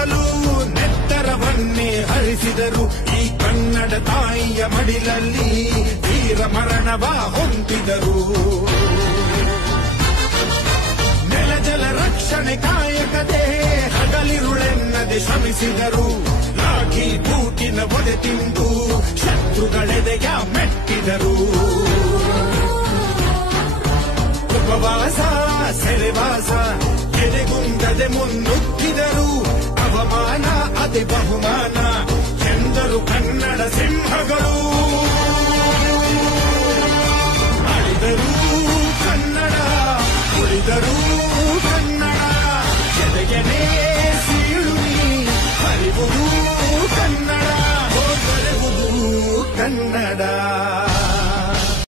ಉಳಿಸಲು ನೆತ್ತರವನ್ನೇ ಹರಿಸಿದರು. ಈ ಕನ್ನಡ ತಾಯಿಯ ಮಡಿಲಲ್ಲಿ ವೀರ ಮರಣವ ಹೊಂದಿದರು. ನೆಲ ಜಲ ರಕ್ಷಣೆ ಕಾಯಕತೆ ಹಗಲಿರುಳೆನ್ನದೆ ಶ್ರಮಿಸಿದರು. ಲಾಠಿ ಬೂಟಿನ ಒದೆ ತಿಂದು ಶತ್ರುಗಳೆದೆಯ ಮೆಟ್ಟಿದರು. ಉಪವಾಸ ಸೆರೆವಾಸ ಎದೆಗುಂದದೆ ಮುನ್ನುಗ್ಗಿದರು. ಅವಮಾನ ಅತಿ ಬಹುಮಾನ ಎಂದರು ಕನ್ನಡ ಸಿಂಹಗಳು.